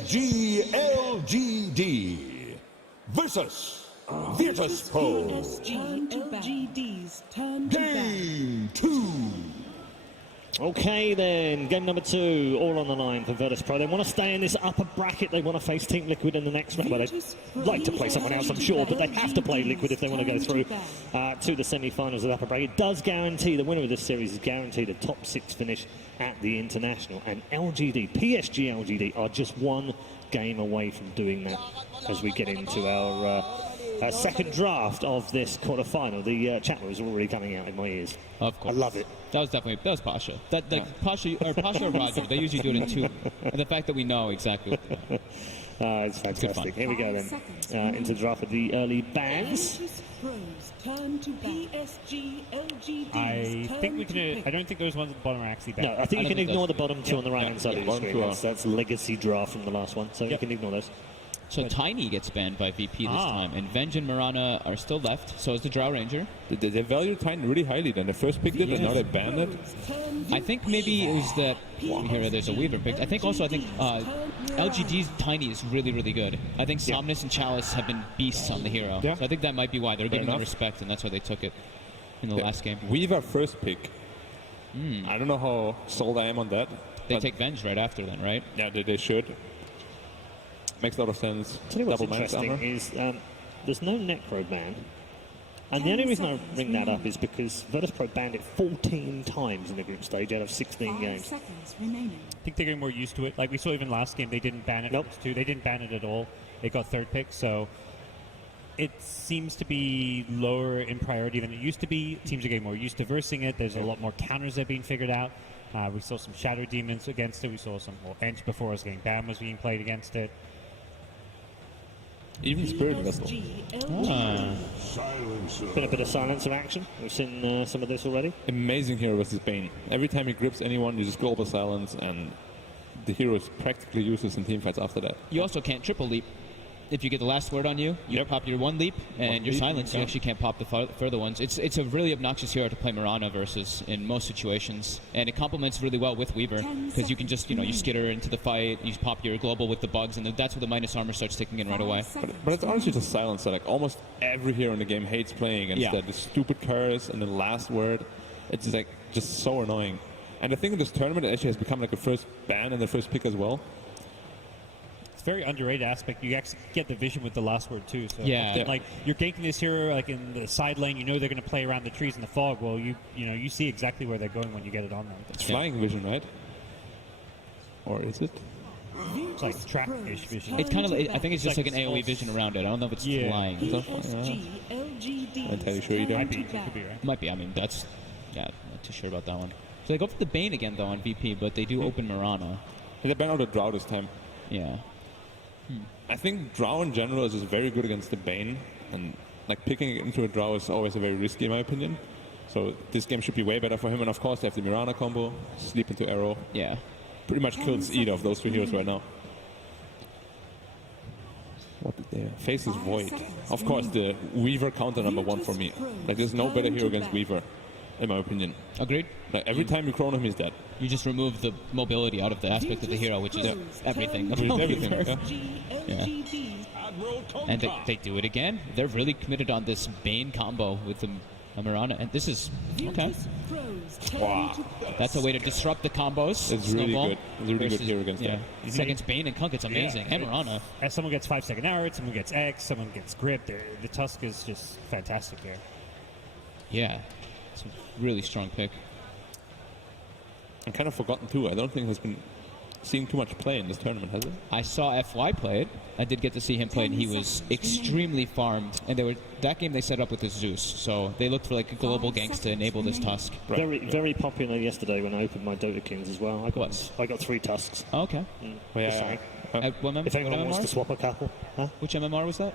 PSG.LGD versus Virtus.Pro. PSG.LGD's turn to Game 2. Okay then, game number 2, all on the line for Virtus.Pro. They want to stay in this upper bracket. They want to face Team Liquid in the next round. Well, they'd like to play someone else, I'm sure, but they have to play Liquid if they want to go through to the semi-finals of the upper bracket. It does guarantee, the winner of this series is guaranteed a top 6 finish at the International. And LGD, PSG.LGD are just one game away from doing that as we get into our second draft of this quarterfinal. The chat is already coming out in my ears. Of course. I love it. That was Pasha. Pasha or Roger, they usually do it in 2. And the fact that we know exactly what it's fantastic. Here we go then. Into the draft of the early bands. I think we can. I don't think those ones at the bottom are actually bad. No, I think you can ignore the bottom 2 on the right-hand side of the screen. That's legacy draft from the last one, so you can ignore those. So Tiny gets banned by VP this time, and Venge and Mirana are still left, so is the Drow Ranger. They valued Tiny really highly then. They first picked it, and now they banned it. I think maybe it was that, here there's a Weaver picked. I think LGD's Tiny is really, really good. I think Somnus and Chalice have been beasts on the hero. Yeah. So I think that might be why. They're giving them respect, and that's why they took it in the last game. Weaver first pick. I don't know how sold I am on that. They take Venge right after then, right? Yeah, they should. Makes a lot of sense. Tell you what's interesting is there's no Necro ban. And the only reason I bring that up is because Virtus.Pro banned it 14 times in the group stage out of 16 games. I think they're getting more used to it. Like we saw even last game, they didn't ban it. Nope. They didn't ban it at all. It got 3rd pick, so it seems to be lower in priority than it used to be. Teams are getting more used to versing it. There's a lot more counters that are being figured out. We saw some Shadow Demons against it. We saw some Bench before us getting banned was being played against it. Even Spirit Vessel. Been a bit of silencer action. We've seen some of this already. Amazing hero versus Bane. Every time he grips anyone, you just go over silence, and the hero is practically useless in teamfights after that. You also can't triple leap. If you get the last word on you, you pop your 1 leap, and you're silenced. You actually can't pop the further ones. It's a really obnoxious hero to play Mirana versus in most situations, and it complements really well with Weaver because you can just you skitter into the fight, you pop your global with the bugs, and that's where the minus armor starts kicking in right away. But it's honestly just silence. So like almost every hero in the game hates playing against the stupid curse and the last word. It's just so annoying. And I think in this tournament it actually has become like a first ban and the first pick as well. Very underrated aspect. You actually get the vision with the last word too. So like you're ganking this hero like in the side lane, you know they're going to play around the trees in the fog. Well, you see exactly where they're going when you get it on them. It's flying vision, right? Or is it? It's like trap-ish vision. It's kind of. I think it's just like an AOE vision around it. I don't know if it's flying. I'm entirely sure you don't. Could be right. Might be. I mean, that's not too sure about that one. So they go for the Bane again though on VP, but they do open Mirana. They ban out the Drow this time. Yeah. I think Drow in general is just very good against the Bane, and like picking into a Drow is always a very risky in my opinion. So this game should be way better for him, and of course they have the Mirana combo, sleep into arrow. Yeah. Pretty much kills either of those 2 heroes right now. What did they face is Void. Of course the Weaver counter number 1 for me. Like there's no better hero against Weaver, in my opinion. Agreed. Like every time you chrono him, he's dead. You just remove the mobility out of the aspect of the hero, which is everything. And they do it again. They're really committed on this Bane combo with the Mirana, and this is okay. Wow, that's a way to disrupt the combos. It's really good. It's a really good hero against that. It's against Bane and Kunk. It's amazing. And Mirana. As someone gets 5-second arrow, someone gets X, someone gets grip. The Tusk is just fantastic here. Yeah, it's a really strong pick. I'm kind of forgotten too. I don't think he's been seeing too much play in this tournament, has it? I saw FY play it. I did get to see him play, and he was extremely farmed. And that game they set up with the Zeus, so they looked for like global ganks to enable this Tusk. Right. Very popular yesterday when I opened my Dota Kings as well. I got 3 Tusks. Oh, okay. If anyone wants to swap a couple, huh? Which MMR was that?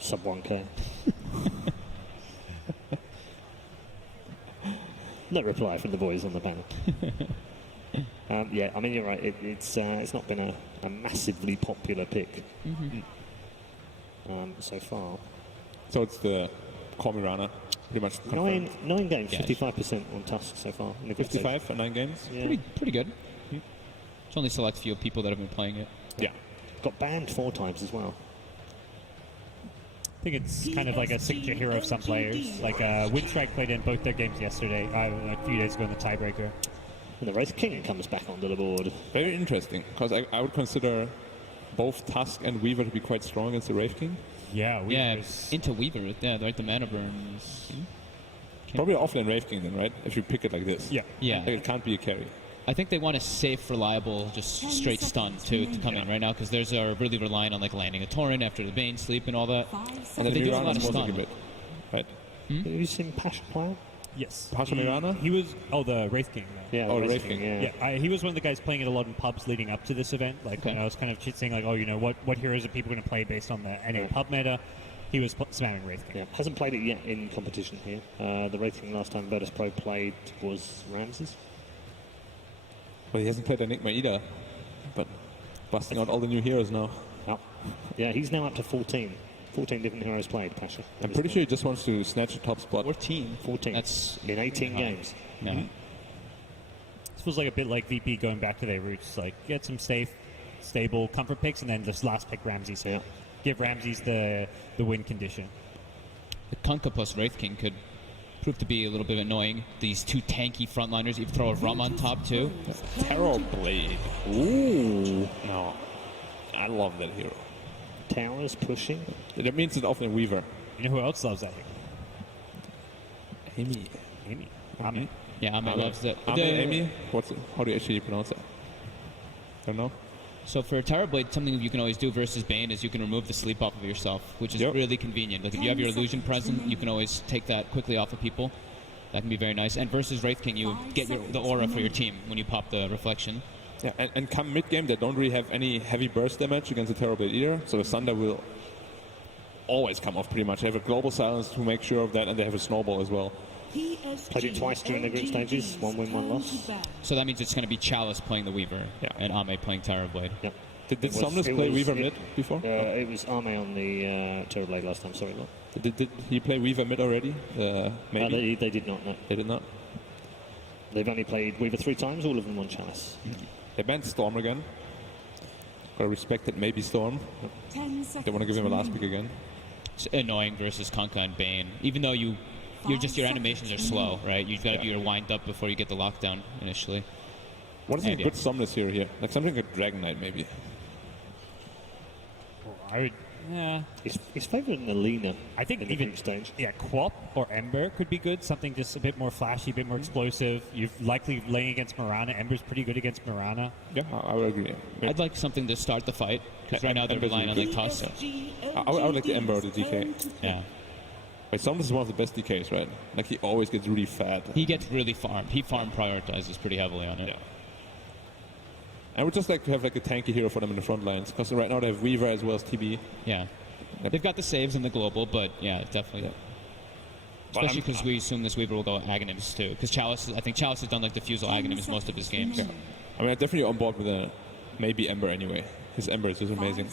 Sub 1K. No reply from the boys on the panel. Yeah, I mean, you're right. It's not been a massively popular pick so far. So it's the Call Mirana, pretty much confirmed. 9 games, 55% on Tusk so far. 55 for 9 games? Yeah. Pretty good. It's only a select few people that have been playing it. Yeah. got banned 4 times as well. I think it's kind of like a signature hero of some players. Like Windstrike played in both their games yesterday, a few days ago in the tiebreaker. And the Wraith King comes back onto the board. Very interesting, because I would consider both Tusk and Weaver to be quite strong against the Wraith King. Yeah, into Weaver, yeah, right, the mana burns. Probably offlane Wraith King then, right? If you pick it like this. Yeah. Yeah. Like it can't be a carry. I think they want a safe, reliable, just straight stun to come in right now, because theirs are really relying on like landing a torrent after the Bane sleep and all that. And then they do a Mirana lot of is most stun. like a bit. Right? Have you seen Passion Cloud? Yes. Pasha Mirana? He was, the Wraith King. Yeah, Oh, the Wraith King. yeah. He was one of the guys playing it a lot in pubs leading up to this event. Like, when I was kind of saying, like, what heroes are people going to play based on the NA pub meta? He was spamming Wraith King. Yeah, hasn't played it yet in competition here. The Wraith King last time Virtus.Pro played was Ramses. Well, he hasn't played Enigma either, but busting out all the new heroes now. Oh. Yeah, he's now up to 14. 14 different heroes played, Pasha. I'm pretty sure he just wants to snatch a top spot. 14. 14. That's in 18 games. Yeah. This feels like a bit like VP going back to their roots. Like, get some stable comfort picks, and then just last pick Ramses. Yeah. Give Ramses the win condition. The Kunkka plus Wraith King could prove to be a little bit annoying. These 2 tanky frontliners, you throw a Rum on top too. Terror Blade. Ooh. No. I love that hero. Towers pushing. That means it's often Weaver. You know who else loves that hero? Amy. Amy. Yeah, Ame loves it. Amy? How do you actually pronounce that? Don't know. So for Terrorblade, something you can always do versus Bane is you can remove the sleep off of yourself, which is really convenient. Like if you have your illusion present, you can always take that quickly off of people. That can be very nice. And versus Wraith King, you get the aura for your team when you pop the reflection. Yeah, and come mid-game, they don't really have any heavy burst damage against the Terrorblade either, so the Thunder will always come off pretty much. They have a global silence to make sure of that, and they have a snowball as well. Played it twice during the group stages, 1 win, 1 loss. So that means it's going to be Chalice playing the Weaver and Ame playing Terrorblade. Yep. Did Somnus play Weaver mid before? It was Arme on the Terrorblade last time, sorry. Did he play Weaver mid already? Maybe? They did not, no. They did not? They've only played Weaver 3 times, all of them on Chalice. They banned Storm again. Gotta respect it, maybe Storm. They want to give him a last pick again. It's annoying versus Kunkka and Bane. Even though your animations are slow, right? You've got to be your wind up before you get the lockdown initially. What is a good Somnus hero here? Like something like Dragon Knight, maybe. I would, yeah. He's favoured in Alina. I think in the even group stage. Yeah, Quap or Ember could be good. Something just a bit more flashy, a bit more explosive. You're likely laying against Mirana. Ember's pretty good against Mirana. Yeah, I would agree. I'd like something to start the fight, because right now they're relying on like toss. I would like the Ember or the DK. Yeah. Like Somnus is one of the best DKs, right? Like he always gets really fat. He gets really farmed. He farm prioritizes pretty heavily on it. Yeah. I would just like to have like a tanky hero for them in the front lines, because right now they have Weaver as well as TB. Yeah. They've got the saves in the global, but yeah, definitely. Yeah. Especially because we assume this Weaver will go Aghanims too. Because I think Chalice has done like Diffusal Aghanims most of his games. Yeah. I mean, I'm definitely on board with a maybe Ember anyway. His Ember is just amazing.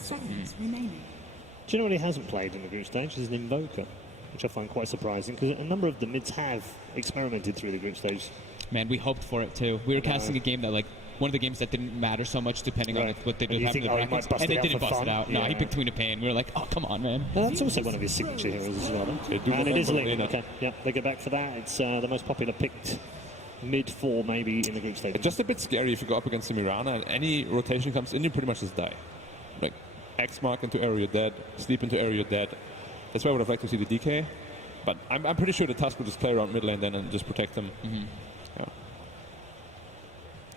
Do Do you know what he hasn't played in the group stage? Is an Invoker, which I find quite surprising, because a number of the mids have experimented through the group stage. Man, we hoped for it too. We were casting a game that like one of the games that didn't matter so much depending on what they did have in the brackets, and they didn't bust it out. No, he picked Tween of Pain. We were like, oh, come on, man. Well, that's also one of his signature heroes as well. And it is Lena. Okay, yeah, they go back for that. It's the most popular picked mid-4 maybe in the group stage. It's just a bit scary if you go up against the Mirana and any rotation comes in, you pretty much just die. Like, X mark into area, you're dead. Sleep into area, you're dead. That's why I would have liked to see the DK. But I'm pretty sure the Tusk will just play around mid lane then and just protect them. Mm-hmm. Yeah.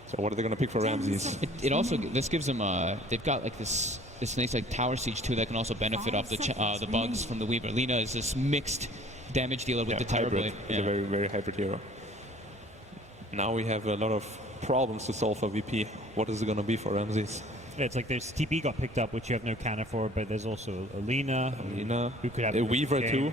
So what are they going to pick for Ramses? It also, this gives them, they've got like this nice like Tower Siege too that can also benefit off the bugs from the Weaver. Lina is this mixed damage dealer with the Terrorblade. It's a very, very hybrid hero. Now we have a lot of problems to solve for VP. What is it going to be for Ramses? Yeah, it's like there's TP got picked up, which you have no counter for, but there's also Alina. Who could have a Weaver too.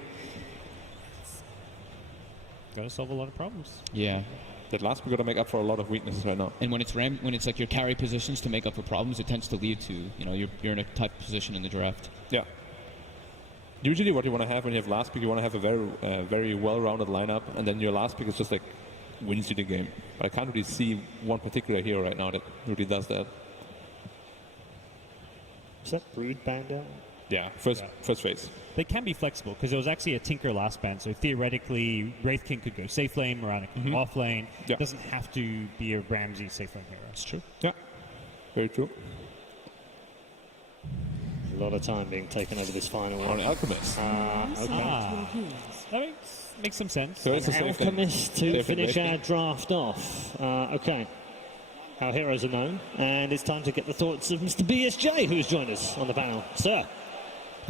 Got to solve a lot of problems. Yeah. That last we got to make up for a lot of weaknesses right now. And when it's like your carry positions to make up for problems, it tends to lead to you're in a tight position in the draft. Yeah. Usually, what you want to have when you have last pick, you want to have a very well-rounded lineup, and then your last pick is just like wins you the game. But I can't really see one particular hero right now that really does that. Is that Brood banned out? Yeah, first phase. They can be flexible because it was actually a Tinker last ban, so theoretically Wraith King could go safe lane, Mirana could go off lane. Yeah. It doesn't have to be a Ramsey safe lane hero. That's true. Yeah, very true. A lot of time being taken over this final On one. Alchemist. That makes some sense. So it's a safe lane. Alchemist to Safe finish lane. our draft off. Okay. Our heroes are known, and it's time to get the thoughts of Mr. BSJ, who's joined us on the panel. Sir.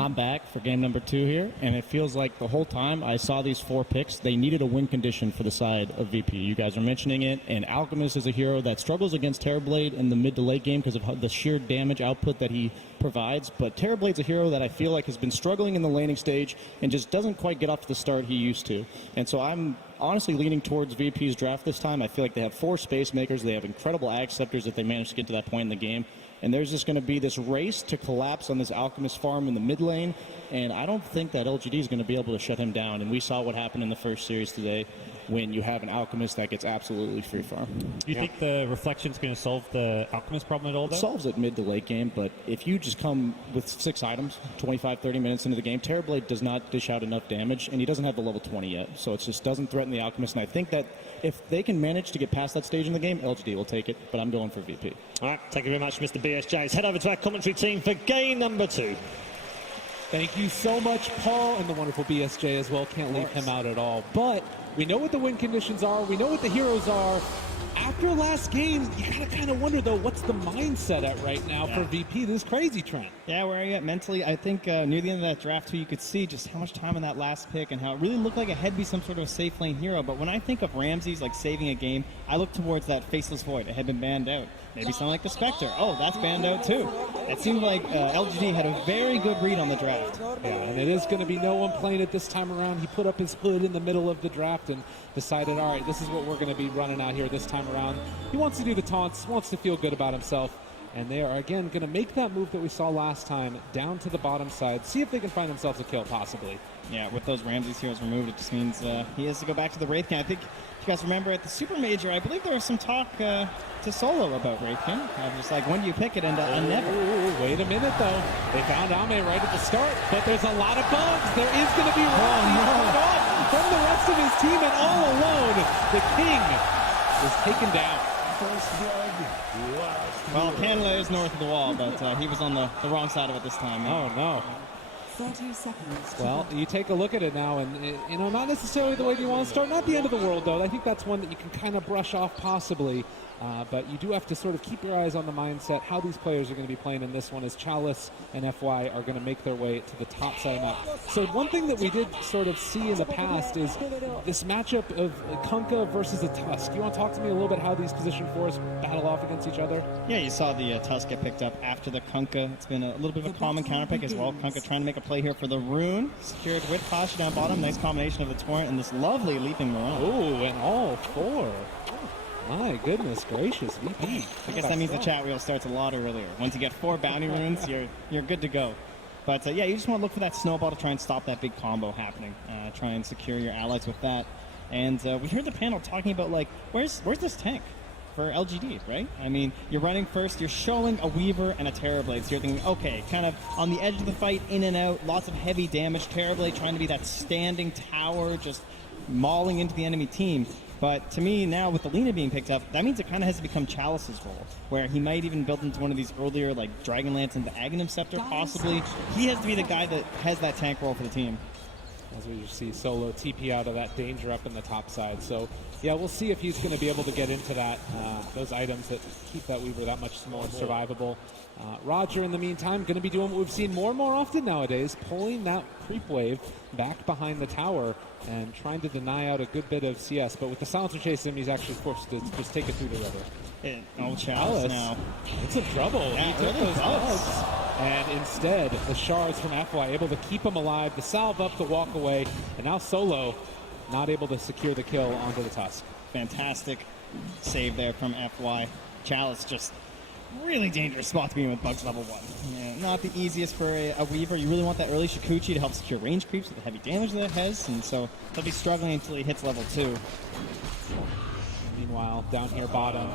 I'm back for game number 2 here, and it feels like the whole time I saw these 4 picks, they needed a win condition for the side of VP. You guys are mentioning it, and Alchemist is a hero that struggles against Terrorblade in the mid to late game because of the sheer damage output that he provides, but Terrorblade's a hero that I feel like has been struggling in the laning stage and just doesn't quite get off to the start he used to. And so I'm honestly leaning towards VP's draft this time. I feel like they have 4 space makers, they have incredible ag scepters if they manage to get to that point in the game. And there's just going to be this race to collapse on this Alchemist farm in the mid lane, and I don't think that LGD is going to be able to shut him down. And we saw what happened in the first series today when you have an Alchemist that gets absolutely free farm. Do you think the Reflection's going to solve the Alchemist problem at all, It though? solves it mid to late game, but if you just come with 6 items, 25, 30 minutes into the game, Terrorblade does not dish out enough damage, and he doesn't have the level 20 yet. So it just doesn't threaten the Alchemist, and I think that if they can manage to get past that stage in the game, LGD will take it, but I'm going for VP. All right, thank you very much, Mr. BSJ. Let's head over to our commentary team for game number 2. Thank you so much, Paul, and the wonderful BSJ as well. Can't leave him out at all. But we know what the win conditions are. We know what the heroes are. After last game, you gotta kind of wonder, though, what's the mindset at right now for VP? This is crazy, Trent. Yeah, where are you at mentally? I think near the end of that draft, too, you could see just how much time in that last pick and how it really looked like it had to be some sort of a safe lane hero. But when I think of Ramses, like, saving a game, I look towards that Faceless Void. It had been banned out. Maybe something like the Spectre. Oh, that's banned out, too. It seemed like LGD had a very good read on the draft. Yeah, and it is going to be no one playing it this time around. He put up his hood in the middle of the draft and decided, all right, this is what we're going to be running out here this time around. He wants to do the taunts, wants to feel good about himself. And they are, again, going to make that move that we saw last time down to the bottom side. See if they can find themselves a kill, possibly. Yeah, with those Ramses heroes removed, it just means he has to go back to the Wraith King. I think, if you guys remember, at the Super Major, I believe there was some talk to Solo about Wraith King. Just like, when do you pick it? And never. Wait a minute, though. They found Ame right at the start, but there's a lot of bugs. There is going to be cut off from the rest of his team, and all alone, the King is taken down. Well, Canada is north of the wall, but he was on the wrong side of it this time. Oh, no. 30 seconds. Well, you take a look at it now, and, not necessarily the way you want to start. Not the end of the world, though. I think that's one that you can kind of brush off, possibly. But you do have to sort of keep your eyes on the mindset, how these players are going to be playing in this one, as Chalice and FY are going to make their way to the top side map. So one thing that we did sort of see in the past is this matchup of Kunkka versus the Tusk. You want to talk to me a little bit how these position 4s battle off against each other? Yeah, you saw the Tusk get picked up after the Kunkka. It's been a little bit of a common counterpick as well. Kunkka trying to make a play here for the Rune. Secured with Pasha down bottom. Nice combination of the Torrent and this lovely leaping Mirage. Oh, and all 4. My goodness gracious, VP. I guess that means the chat wheel starts a lot earlier. Once you get 4 bounty runes, you're good to go. But yeah, you just want to look for that snowball to try and stop that big combo happening. Try and secure your allies with that. And we heard the panel talking about, like, where's this tank for LGD, right? I mean, you're running first, you're showing a Weaver and a Terrorblade, so you're thinking, okay, kind of on the edge of the fight, in and out, lots of heavy damage. Terrorblade trying to be that standing tower, just mauling into the enemy team. But to me, now with the Lina being picked up, that means it kind of has to become Chalice's role, where he might even build into one of these earlier, like, Dragon Lance and the Aghanim Scepter, possibly. He has to be the guy that has that tank role for the team. As we see Solo TP out of that danger up in the top side. So, yeah, we'll see if he's going to be able to get into that, those items that keep that Weaver that much more survivable. Roger, in the meantime, going to be doing what we've seen more and more often nowadays, pulling that creep wave back behind the tower and trying to deny out a good bit of CS. But with the Silencer chasing him, he's actually forced to just take it through the river. Chalice now. It's in trouble. Yeah, he took really those bugs. And instead, the shards from FY able to keep him alive, the salve up to walk away, and now Solo not able to secure the kill onto the Tusk. Fantastic save there from FY. Chalice just really dangerous spot to be in with bugs level 1. Yeah, not the easiest for a Weaver. You really want that early Shikuchi to help secure range creeps with the heavy damage that it has, and so they'll be struggling until he hits level 2. Meanwhile, down here bottom,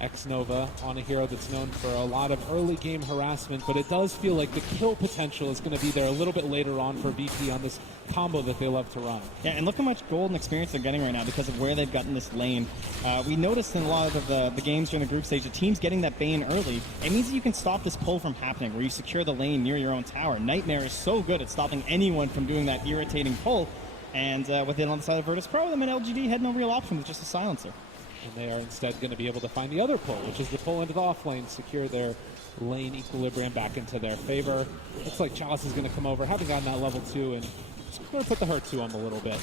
X-Nova on a hero that's known for a lot of early game harassment, but it does feel like the kill potential is going to be there a little bit later on for VP on this combo that they love to run. Yeah, and look how much gold and experience they're getting right now because of where they've gotten this lane. We noticed in a lot of the games during the group stage, the teams getting that Bane early. It means that you can stop this pull from happening where you secure the lane near your own tower. Nightmare is so good at stopping anyone from doing that irritating pull. And with it on the side of Virtus.Pro, them and LGD had no real option with just a silencer. And they are instead going to be able to find the other pull, which is the pull into the off lane, secure their lane equilibrium back into their favor. Looks like Chalice is going to come over, having gotten that level 2, and it's going to put the hurt to him a little bit.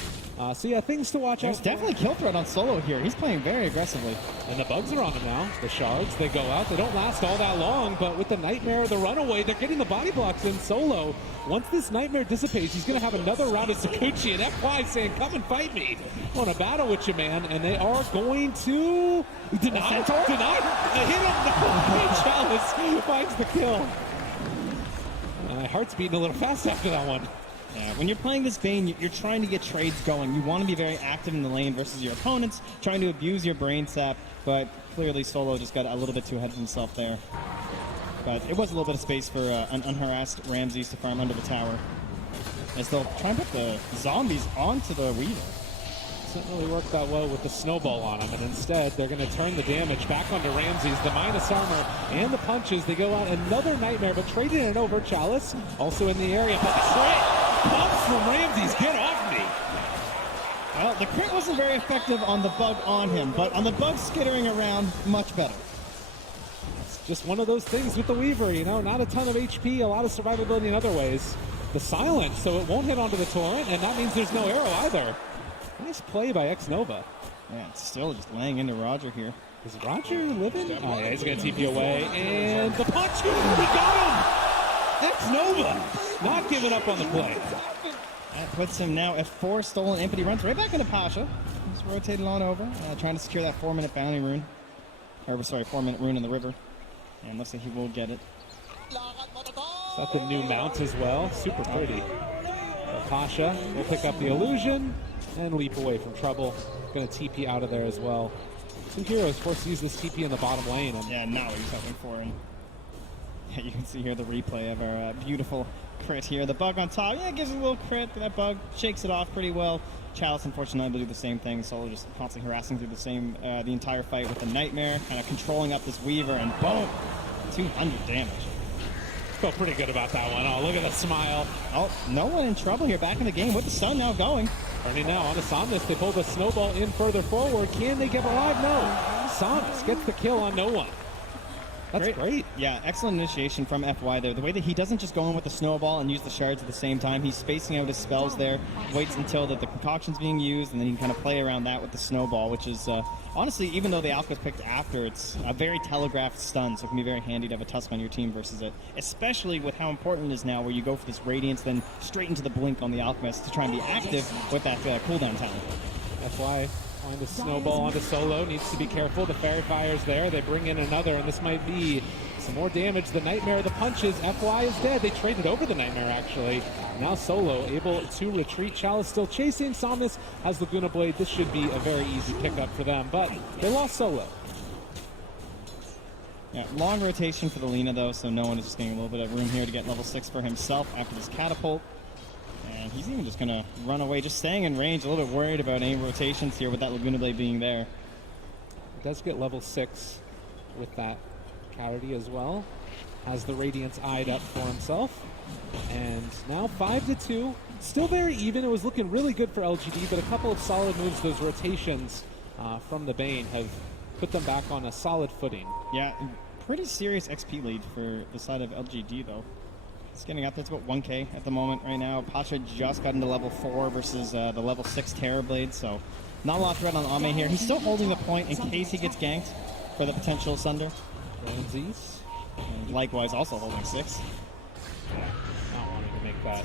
So yeah, things to watch out. There's definitely kill threat on Solo here. He's playing very aggressively. And the bugs are on him now. The shards, they go out. They don't last all that long, but with the Nightmare, the runaway, they're getting the body blocks in. Solo, once this Nightmare dissipates, he's going to have another round of Sakuchi, and FY saying, come and fight me. I want to battle with you, man. And they are going to deny. Hit him. No. Chalice finds the kill. My heart's beating a little fast after that one. Yeah, when you're playing this Bane, you're trying to get trades going. You want to be very active in the lane versus your opponents, trying to abuse your brain sap, but clearly Solo just got a little bit too ahead of himself there. But it was a little bit of space for an unharassed Ramses to farm under the tower. As they'll try and put the zombies onto the Weaver. Doesn't really work that well with the snowball on him, and instead they're going to turn the damage back onto Ramses. The minus armor and the punches, they go out another Nightmare, but trading it over. Chalice also in the area, but the crit comes from Ramses. Get off me! Well, the crit wasn't very effective on the bug on him, but on the bug skittering around, much better. It's just one of those things with the Weaver, you know, not a ton of HP, a lot of survivability in other ways. The silence, so it won't hit onto the torrent, and that means there's no arrow either. Nice play by X-Nova. Yeah, it's still just laying into Roger here. Is Roger living? Oh, yeah, he's going to TP away. And the punch! He got him! X-Nova not giving up on the play. That puts him now at 4 stolen imp, but he runs right back into Pasha. He's rotated on over, trying to secure that 4-minute bounty rune. Or, sorry, 4-minute rune in the river. And looks like he will get it. Is that the new mount as well? Super pretty. Pasha will pick up the illusion and leap away from trouble. Going to TP out of there as well. Two heroes forced to use this TP in the bottom lane. And yeah, now he's hoping for him. Yeah, you can see here the replay of our beautiful crit here. The bug on top, yeah, gives it a little crit. That bug shakes it off pretty well. Chalice, unfortunately, will do the same thing. Solo just constantly harassing through the entire fight with the Nightmare, kind of controlling up this Weaver, and boom, 200 damage. Felt pretty good about that one. Oh, look at the smile. Oh, no one in trouble here. Back in the game with the sun now going. Turning now on to Somnus. They pull the snowball in further forward. Can they get alive? No. Somnus gets the kill on no one. That's great. Yeah, excellent initiation from FY there. The way that he doesn't just go in with the snowball and use the shards at the same time. He's spacing out his spells there, waits until the concoction's being used, and then he can kind of play around that with the snowball, which is, honestly, even though the Alpha's picked after, it's a very telegraphed stun, so it can be very handy to have a Tusk on your team versus it, especially with how important it is now where you go for this Radiance, then straight into the Blink on the Alchemist to try and be active with that cooldown time. FY on the snowball onto Solo, needs to be careful. The Fairy Fire's there. They bring in another, and this might be some more damage. The Nightmare, the punches. FY is dead. They traded over the Nightmare, actually. Now Solo able to retreat. Chalice still chasing. Somnus has Laguna Blade. This should be a very easy pickup for them, but they lost Solo. Yeah, long rotation for the Lina, though, so no one is just getting a little bit of room here to get level 6 for himself after this catapult. And he's even just going to run away, just staying in range, a little bit worried about any rotations here with that Laguna Blade being there. He does get level 6 with that Cowardly as well. Has the Radiance eyed up for himself. And now 5-2. Still very even. It was looking really good for LGD, but a couple of solid moves, those rotations from the Bane have put them back on a solid footing. Yeah, pretty serious XP lead for the side of LGD, though. It's getting up. That's about 1k at the moment right now. Pasha just got into level 4 versus the level 6 Terrorblade, so not a lot of threat on Ame here. He's still holding the point in case he gets ganked for the potential Sunder. Ramses. And likewise also holding 6. Not wanting to make that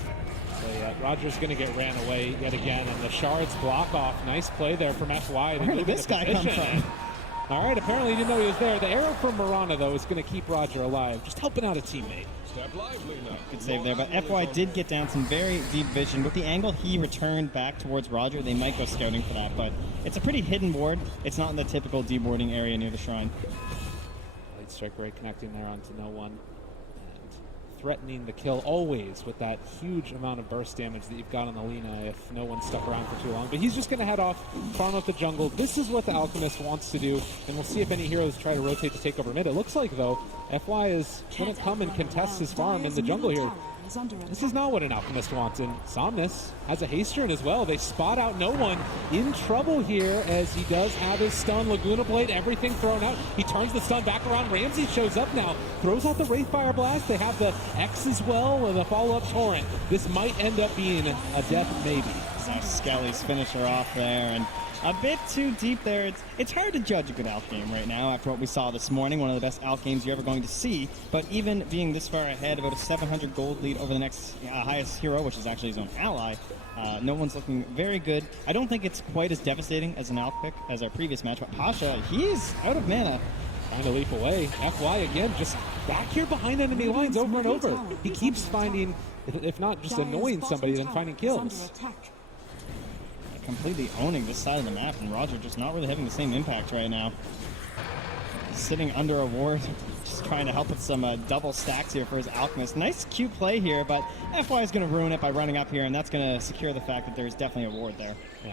play yet. Roger's going to get ran away yet again, and the shards block off. Nice play there from FY. Where did this guy come from? All right, apparently he didn't know he was there. The arrow from Mirana, though, is going to keep Roger alive, just helping out a teammate. Good save there, but FY did get down some very deep vision. With the angle he returned back towards Roger, they might go scouting for that, but it's a pretty hidden ward. It's not in the typical deboarding area near the shrine. Night Strike Ray connecting there onto no one. And threatening the kill always with that huge amount of burst damage that you've got on the Lina if no one's stuck around for too long. But he's just going to head off, farm up the jungle. This is what the Alchemist wants to do, and we'll see if any heroes try to rotate to take over mid. It looks like, though, FY is going to come and contest his farm in the jungle here. This is not what an Alchemist wants, and Somnus has a haste turn as well. They spot out no one. In trouble here as he does have his stun. Laguna Blade, everything thrown out. He turns the stun back around. Ramsey shows up now, throws out the Wraithfire Blast. They have the X as well with a follow-up Torrent. This might end up being a death maybe. Skelly's finisher off there, and a bit too deep there. It's hard to judge a good Alch game right now after what we saw this morning, one of the best Alch games you're ever going to see. But even being this far ahead, about a 700 gold lead over the next highest hero, which is actually his own ally, no one's looking very good. I don't think it's quite as devastating as an Alch pick as our previous match, but Pasha, he's out of mana. Trying to leap away. FY again, just back here behind enemy lines over and over. He keeps finding, if not just annoying somebody, then finding kills. Completely owning this side of the map, and Roger just not really having the same impact right now. Sitting under a ward, just trying to help with some double stacks here for his Alchemist. Nice cute play here, but FY is going to ruin it by running up here, and that's going to secure the fact that there's definitely a ward there. Yeah.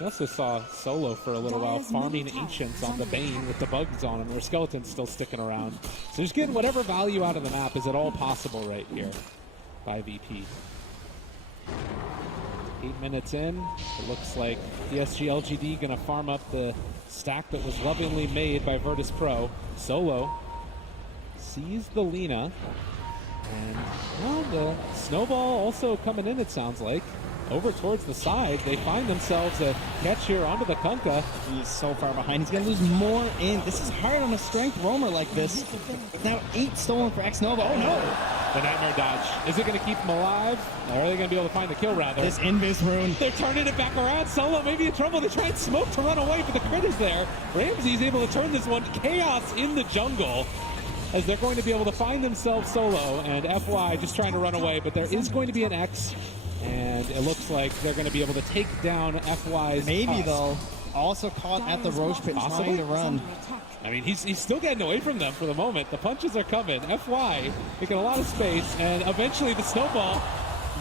We also saw Solo for a little while farming Ancients on the Bane with the bugs on him. Their Skeleton's still sticking around. So just getting whatever value out of the map is at all possible right here by VP. 8 minutes in, it looks like PSG.LGD going to farm up the stack that was lovingly made by Virtus.Pro. Solo sees the Lina, and well, the Snowball also coming in, it sounds like. Over towards the side, they find themselves a catch here onto the Kunkka. He's so far behind. He's going to lose more in. This is hard on a strength roamer like this. Now 8 stolen for X-Nova. Oh no! The Nightmare Dodge. Is it going to keep him alive? Or are they going to be able to find the kill, rather? This Invis rune. They're turning it back around. Solo maybe in trouble. They try and smoke to run away, but the crit is there. Ramsey's able to turn this one. Chaos in the jungle, as they're going to be able to find themselves Solo, and FY just trying to run away, but there is going to be an X, and it looks like they're going to be able to take down FY's Maybe, Husk. though. Also caught at the Roche Pit trying to run. I mean, he's still getting away from them for the moment. The punches are coming. FY making a lot of space, and eventually the Snowball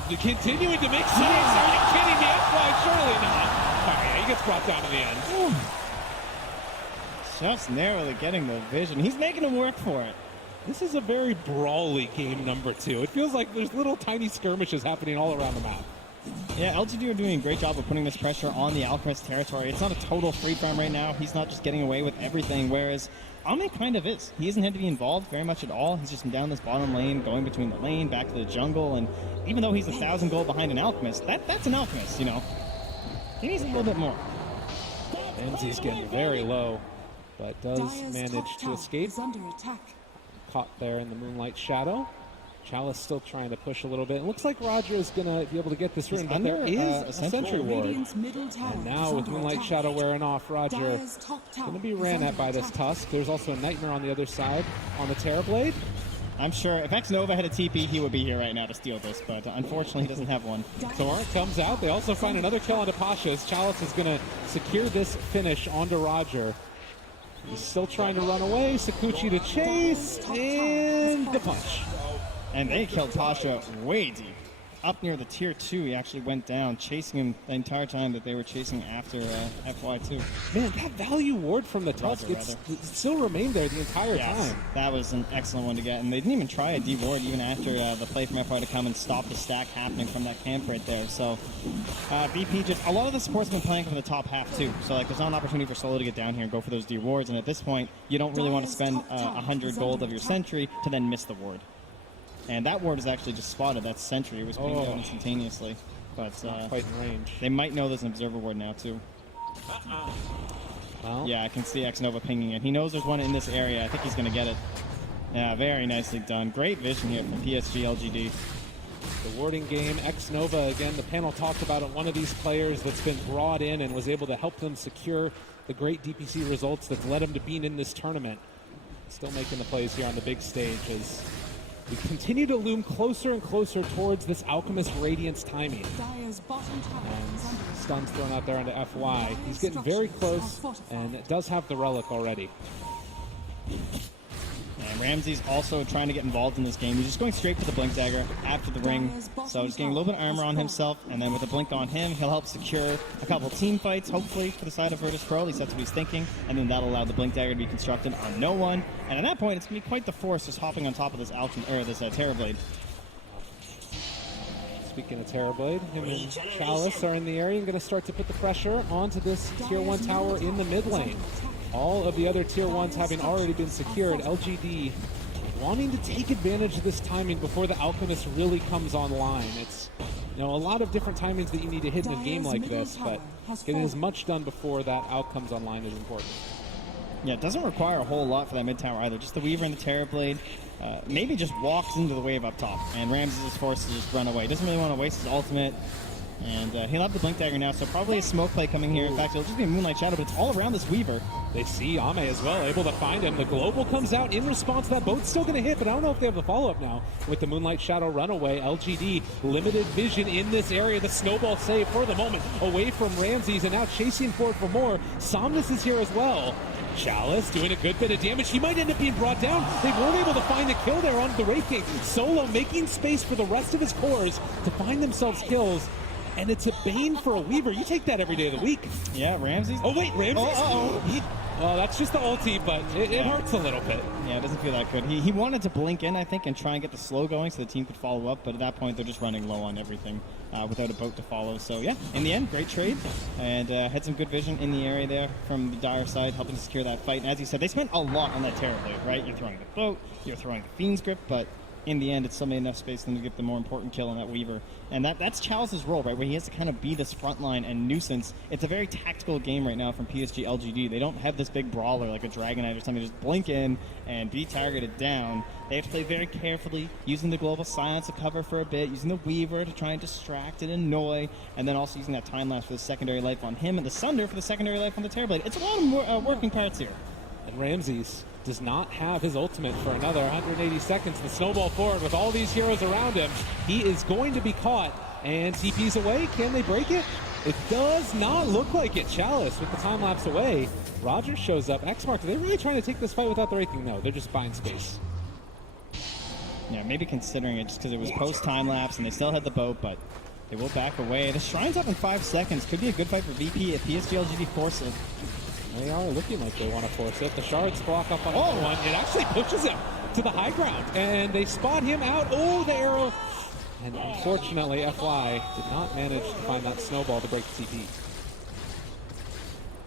continuing to make saves. Are you kidding me? FY, surely not. All right, he gets brought down to the end. Just narrowly getting the vision. He's making him work for it. This is a very brawly game number 2. It feels like there's little tiny skirmishes happening all around the map. Yeah, LGD are doing a great job of putting this pressure on the Alchemist territory. It's not a total free farm right now. He's not just getting away with everything, whereas Ame kind of is. He isn't had to be involved very much at all. He's just down this bottom lane, going between the lane, back to the jungle, and even though he's 1,000 gold behind an Alchemist, that's an Alchemist, you know. He needs a little bit more. Enzi's getting very low, but does manage to escape. Caught there in the Moonlight Shadow. Chalice still trying to push a little bit. It looks like Roger is going to be able to get this ring, but there is a Sentry Ward. And now with Moonlight Shadow wearing off, Roger going to be ran at by this Tusk. There's also a Nightmare on the other side on the Terrorblade. I'm sure if X-Nova had a TP, he would be here right now to steal this, but unfortunately he doesn't have one. Torrent comes out. They also find another kill onto Pasha's. Chalice is going to secure this finish onto Roger. He's still trying to run away. Sakuchi to chase, and the punch. And they killed Pasha way deep. Up near the tier 2, he actually went down, chasing him the entire time that they were chasing after FY2. Man, that value ward from the Tusk, it still remained there the entire time. That was an excellent one to get, and they didn't even try a D-ward even after the play from FY to come and stop the stack happening from that camp right there. So VP just, a lot of the support's been playing from the top half too, so like there's not an opportunity for Solo to get down here and go for those D-wards, and at this point, you don't really want to spend 100 gold of your sentry to then miss the ward. And that ward is actually just spotted. That sentry. It was pinged out instantaneously. But quite in range. They might know there's an observer ward now, too. Well, yeah, I can see X-Nova pinging it. He knows there's one in this area. I think he's going to get it. Yeah, very nicely done. Great vision here from PSG.LGD. The warding game, X-Nova, again, the panel talked about it. One of these players that's been brought in and was able to help them secure the great DPC results that's led him to being in this tournament. Still making the plays here on the big stage as we continue to loom closer and closer towards this Alchemist Radiance timing. And stuns thrown out there onto FY. He's getting very close and does have the relic already. Ramsey's also trying to get involved in this game. He's just going straight for the Blink Dagger after the ring. So just getting a little bit of armor on himself, and then with the Blink on him, he'll help secure a couple team fights, hopefully, for the side of Virtus.Pro. At least that's what he's thinking. And then that'll allow the Blink Dagger to be constructed on no one. And at that point, it's going to be quite the force just hopping on top of this Terrorblade. Speaking of Terrorblade, him and Chalice are in the area and going to start to put the pressure onto this Tier 1 tower in the mid lane. All of the other Tier 1s having already been secured. LGD wanting to take advantage of this timing before the Alchemist really comes online. It's, you know, a lot of different timings that you need to hit in a game like this, but getting as much done before that Alch comes online is important. Yeah, it doesn't require a whole lot for that mid tower either. Just the Weaver and the Terrorblade. Maybe just walks into the wave up top, and Ramses is forced to just run away. Doesn't really want to waste his ultimate, and he'll have the Blink Dagger now, so probably a smoke play coming here. In fact, it'll just be a Moonlight Shadow, but it's all around this Weaver. They see Ame as well, able to find him. The Global comes out in response to that. Boat's still going to hit, but I don't know if they have the follow-up now with the Moonlight Shadow runaway. LGD, limited vision in this area. The Snowball save for the moment away from Ramses, and now chasing forward for more. Somnus is here as well. Chalice doing a good bit of damage. He might end up being brought down. They weren't able to find the kill there on the Wraith King. Solo making space for the rest of his cores to find themselves kills. And it's a bane for a Weaver. You take that every day of the week. Yeah, Ramses. Oh, wait, Ramses. Well, that's just the ulti, but it hurts a little bit. Yeah, it doesn't feel that good. He wanted to blink in, I think, and try and get the slow going so the team could follow up, but at that point, they're just running low on everything without a boat to follow. So, yeah, in the end, great trade, and had some good vision in the area there from the Dire side, helping to secure that fight. And as you said, they spent a lot on that Terrorblade, right? You're throwing the boat, you're throwing the Fiend's Grip, but in the end, it's still made enough space for them to get the more important kill on that Weaver. And that's Chalice's role, right, where he has to kind of be this frontline and nuisance. It's a very tactical game right now from PSG.LGD. They don't have this big brawler like a Dragon Knight or something. Just blink in and be targeted down. They have to play very carefully, using the Global Silence to cover for a bit, using the Weaver to try and distract and annoy, and then also using that time lapse for the secondary life on him and the Sunder for the secondary life on the Terrorblade. It's a lot of more, working parts here. And Ramses does not have his ultimate for another 180 seconds. The snowball forward with all these heroes around him. He is going to be caught, and TP's away. Can they break it? It does not look like it. Chalice with the time lapse away. Roger shows up. Xmark, are they really trying to take this fight without the Wraithing? No, they're just buying space. Yeah, maybe considering it just because it was post-time lapse and they still had the boat, but they will back away. The Shrine's up in 5 seconds. Could be a good fight for VP if PSG.LGD force it. They are looking like they want to force it. The Shards block up on one. It actually pushes him to the high ground, and they spot him out. Oh, the arrow. And unfortunately, FY did not manage to find that snowball to break the TP.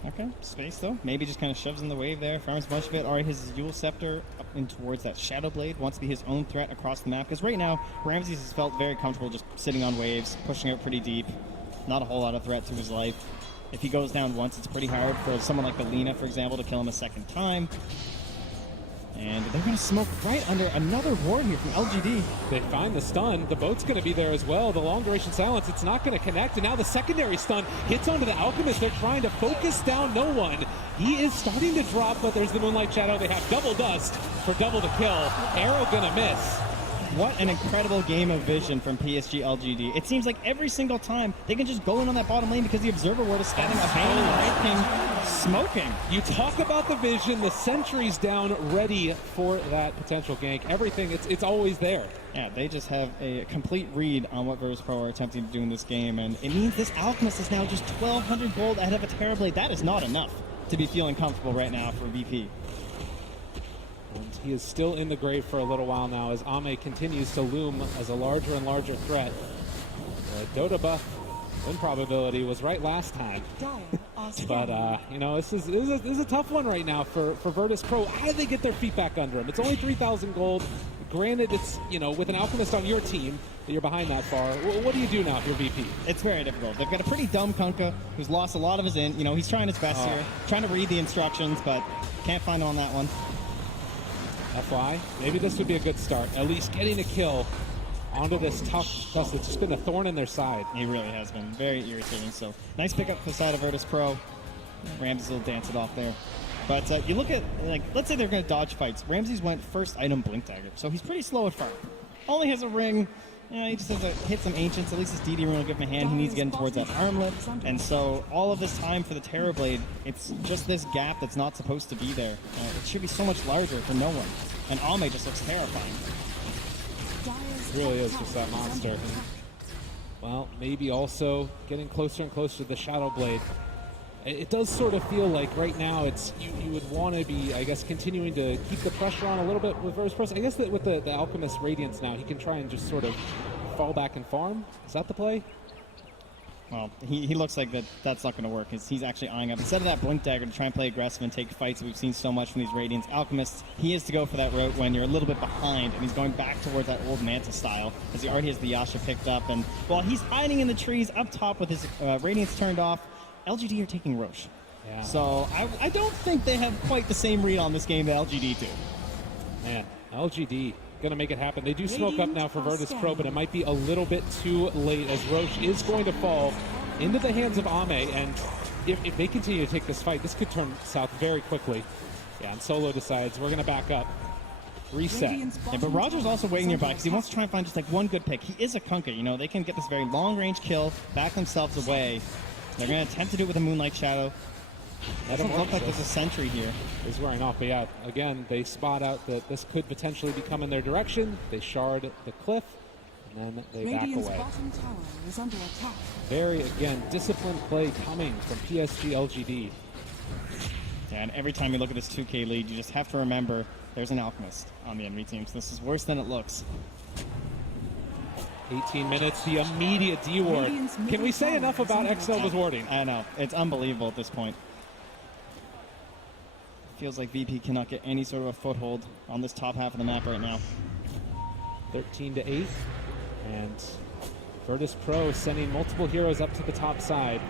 Okay, space though. Maybe just kind of shoves in the wave there. Farms a bunch of it. Alright, his Yule Scepter up in towards that Shadow Blade. Wants to be his own threat across the map. Because right now, Ramses has felt very comfortable just sitting on waves, pushing out pretty deep. Not a whole lot of threat to his life. If he goes down once, it's pretty hard for someone like Belina, for example, to kill him a second time. And they're going to smoke right under another ward here from LGD. They find the stun. The boat's going to be there as well. The long duration silence, it's not going to connect. And now the secondary stun hits onto the Alchemist. They're trying to focus down no one. He is starting to drop, but there's the Moonlight Shadow. They have double dust for double the kill. Arrow going to miss. What an incredible game of vision from PSG.LGD. It seems like every single time they can just go in on that bottom lane because the Observer Ward is standing up and smoking. You talk about the vision, the sentry's down, ready for that potential gank. Everything, it's always there. Yeah, they just have a complete read on what Virtus.Pro are attempting to do in this game, and it means this Alchemist is now just 1,200 gold ahead of a Terrorblade. That is not enough to be feeling comfortable right now for VP. And he is still in the grave for a little while now as Ame continues to loom as a larger and larger threat. The Dota buff win probability was right last time. But, you know, this is a tough one right now for Virtus.Pro. How do they get their feet back under him? It's only 3,000 gold. Granted, it's, you know, with an Alchemist on your team, that you're behind that far. What do you do now if you're VP? It's very difficult. They've got a pretty dumb Kunkka who's lost a lot of his int. You know, he's trying his best here, trying to read the instructions, but can't find him on that one. FY, maybe this would be a good start. At least getting a kill onto this tough dust that's just been a thorn in their side. He really has been very irritating. So nice pickup for the side of Virtus.Pro. Ramses will dance it off there. But you look at, like, let's say they're going to dodge fights. Ramses went first item Blink Dagger, so he's pretty slow at fire. Only has a ring. You know, he just has to hit some Ancients. At least his DD rune will give him a hand. He needs to get in towards that armlet. And so all of this time for the Terrorblade, it's just this gap that's not supposed to be there. It should be so much larger for no one. And Ame just looks terrifying. It really is just that monster. Well, maybe also getting closer and closer to the Shadow Blade. It does sort of feel like right now it's you would want to be, I guess, continuing to keep the pressure on a little bit with Virtus.Pro. I guess that with the Alchemist Radiance now, he can try and just sort of fall back and farm. Is that the play? Well, he looks like that's not going to work. He's actually eyeing up. Instead of that Blink Dagger to try and play aggressive and take fights that we've seen so much from these Radiants, Alchemists, he is to go for that route when you're a little bit behind, and he's going back towards that old Manta style, as he already has the Yasha picked up. And while he's hiding in the trees up top with his Radiance turned off, LGD are taking Roche. Yeah. So I don't think they have quite the same read on this game that LGD do. Man, LGD going to make it happen. They do smoke up now for Virtus.Pro, but it might be a little bit too late as Roche is going to fall into the hands of Ame, and if they continue to take this fight, this could turn south very quickly. Yeah, and Solo decides we're going to back up. Reset. Yeah, but Roger's also waiting nearby because he wants to try and find just like one good pick. He is a Kunkka, you know. They can get this very long-range kill, back themselves away. They're going to attempt to do it with a Moonlight Shadow. Doesn't look like there's a sentry here. He's wearing off, but yeah, again, they spot out that this could potentially be coming their direction. They shard the cliff, and then they back away. Bottom tower is under attack. Very, again, disciplined play coming from PSG.LGD. Yeah, and every time you look at this 2K lead, you just have to remember there's an Alchemist on the enemy team, so this is worse than it looks. 18 minutes, the immediate D-ward. Can we say enough about X-Nova's warding? I know, it's unbelievable at this point. Feels like VP cannot get any sort of a foothold on this top half of the map right now. 13-8, and Virtus.Pro sending multiple heroes up to the top side.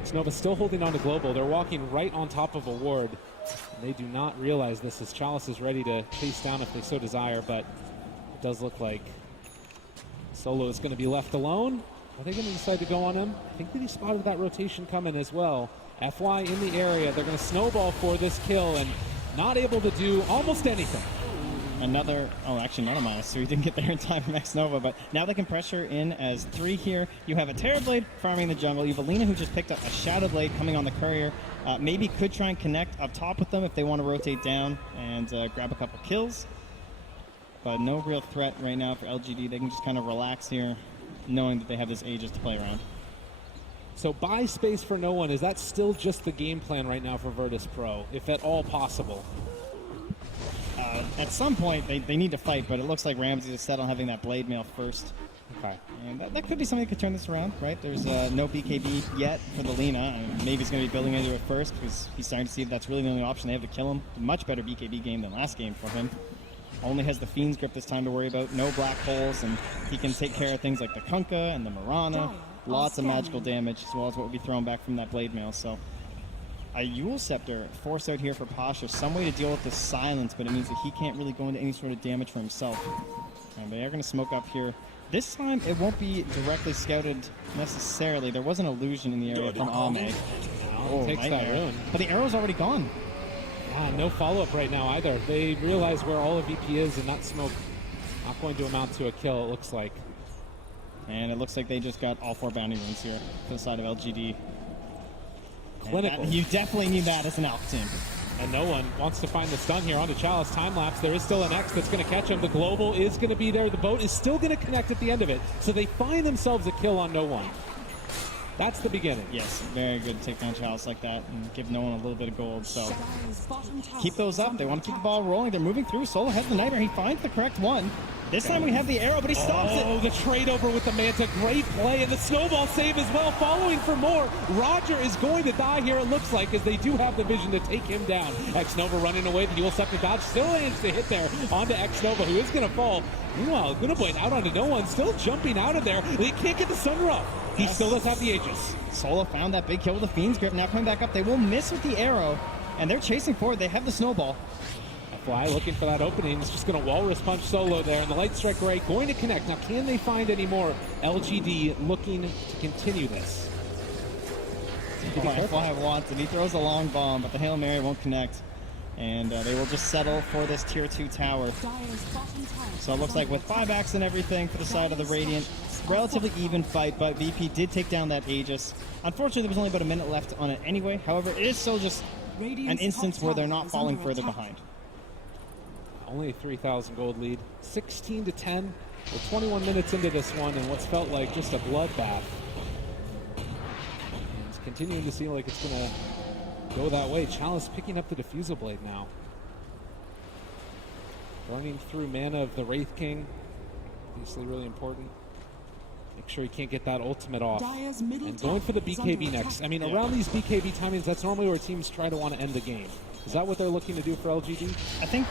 X-Nova still holding on to Global. They're walking right on top of a ward. They do not realize this as Chalice is ready to chase down if they so desire, but it does look like Solo is going to be left alone. Are they going to decide to go on him? I think that he spotted that rotation coming as well. FY in the area. They're going to snowball for this kill and not able to do almost anything. Another, oh, actually not a minus, so he didn't get there in time from X-Nova, but now they can pressure in as 3 here. You have a Terrorblade farming the jungle. You have Alina who just picked up a Shadow Blade coming on the courier. Maybe could try and connect up top with them if they want to rotate down and grab a couple kills. But no real threat right now for LGD. They can just kind of relax here, knowing that they have this Aegis to play around. So buy space for no one. Is that still just the game plan right now for Virtus.Pro, if at all possible? At some point, they need to fight, but it looks like Ramsey is set on having that Blade Mail first. Okay. And that could be something that could turn this around, right? There's no BKB yet for the Lina, and maybe he's going to be building into it first because he's starting to see that that's really the only option they have to kill him. Much better BKB game than last game for him. Only has the Fiend's Grip this time to worry about, no black holes, and he can take care of things like the Kunkka and the Mirana. Lots of magical damage, as well as what would be thrown back from that Blade Mail. So a Yule Scepter forced out here for Pasha. Some way to deal with the silence, but it means that he can't really go into any sort of damage for himself. And they are going to smoke up here. This time, it won't be directly scouted necessarily. There was an illusion in the area from Ame. Oh, takes that rune. But the arrow's already gone. No follow-up right now either. They realize where all of VP is, and that smoke not going to amount to a kill, it looks like. And it looks like they just got all 4 bounty runes here for the side of LGD. Clinical. You definitely need that as an Alpha team. And no one wants to find the stun here onto Chalice. Time-lapse. There is still an X that's going to catch him. The Global is going to be there. The boat is still going to connect at the end of it. So they find themselves a kill on no one. That's the beginning. Yes, very good to take down Chalice like that and give no one a little bit of gold. So keep those up. They want to keep the ball rolling. They're moving through. Solo has the Nightmare. He finds the correct one. This time we have the arrow, but he stops it. Oh, the trade over with the Manta. Great play, and the snowball save as well. Following for more. Roger is going to die here, it looks like, as they do have the vision to take him down. X-Nova running away. The Yule Scepter dodge still managed to hit there onto X-Nova, who is going to fall. Meanwhile, Gunablade out onto no one, still jumping out of there. They can't get the Sunderer up. He still does have the Aegis. Solo found that big kill with the Fiend's Grip. Now coming back up. They will miss with the arrow, and they're chasing forward. They have the snowball. FY looking for that opening. It's just going to Walrus Punch Solo there, and the Light Strike Ray going to connect. Now, can they find any more? LGD looking to continue this. FY wants it. He throws a long bomb, but the Hail Mary won't connect. And they will just settle for this Tier 2 tower. So it looks like with 5 and everything for the side of the Radiant, relatively even fight, but VP did take down that Aegis. Unfortunately, there was only about a minute left on it anyway. However, it is still just an instance where they're not falling further behind. Only a 3,000 gold lead. 16-10. We're 21 minutes into this one and what's felt like just a bloodbath. And it's continuing to seem like it's going to go that way. Chalice picking up the Diffusal Blade now. Running through mana of the Wraith King. Obviously really important. Make sure you can't get that ultimate off. And going for the BKB next. I mean, around these BKB timings, that's normally where teams try to want to end the game. Is that what they're looking to do for LGD? I think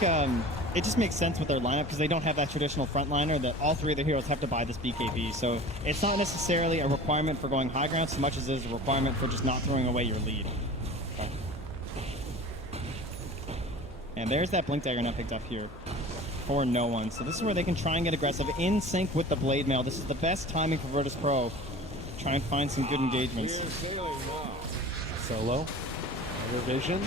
it just makes sense with their lineup because they don't have that traditional frontliner that all three of their heroes have to buy this BKB. So it's not necessarily a requirement for going high ground so much as it is a requirement for just not throwing away your lead. Okay. And there's that Blink Dagger now picked up here for no one. So this is where they can try and get aggressive in sync with the Blade Mail. This is the best timing for Virtus.Pro. Try and find some good engagements. Solo. Another vision.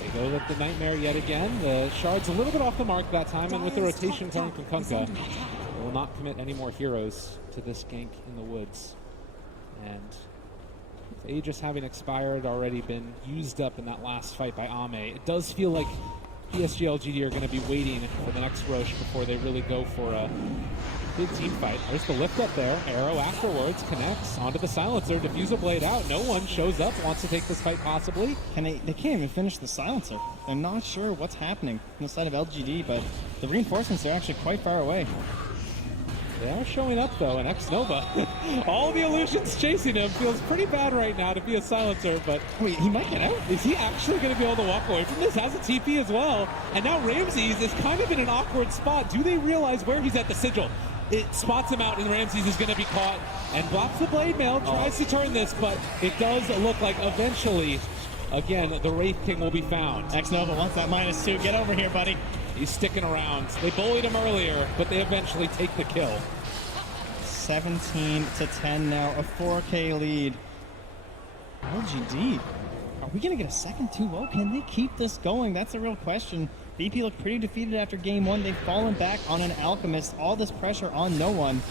They go with the Nightmare yet again. The Shard's a little bit off the mark that time, and with the rotation coming from Kunkka, they will not commit any more heroes to this gank in the woods. And with Aegis having expired, already been used up in that last fight by Ame, it does feel like PSG.LGD are going to be waiting for the next Roche before they really go for a big team fight. There's the lift up there. Arrow afterwards connects onto the silencer. Diffusal Blade out. No one shows up, wants to take this fight possibly. And they can't even finish the silencer. They're not sure what's happening on the side of LGD, but the reinforcements are actually quite far away. They are showing up though, and X-Nova, all the illusions chasing him. Feels pretty bad right now to be a silencer, but wait, he might get out? Is he actually going to be able to walk away from this? Has a TP as well, and now Ramses is kind of in an awkward spot. Do they realize where he's at? The sigil? It spots him out, and Ramses is going to be caught and blocks the Blade Mail, tries to turn this, but it does look like eventually, again, the Wraith King will be found. X-Nova wants that -2. Get over here, buddy. He's sticking around. They bullied him earlier, but they eventually take the kill. 17-10 now, a 4K lead. LGD, are we going to get a second 2-0? Can they keep this going? That's a real question. VP looked pretty defeated after game one. They've fallen back on an Alchemist. All this pressure on no one.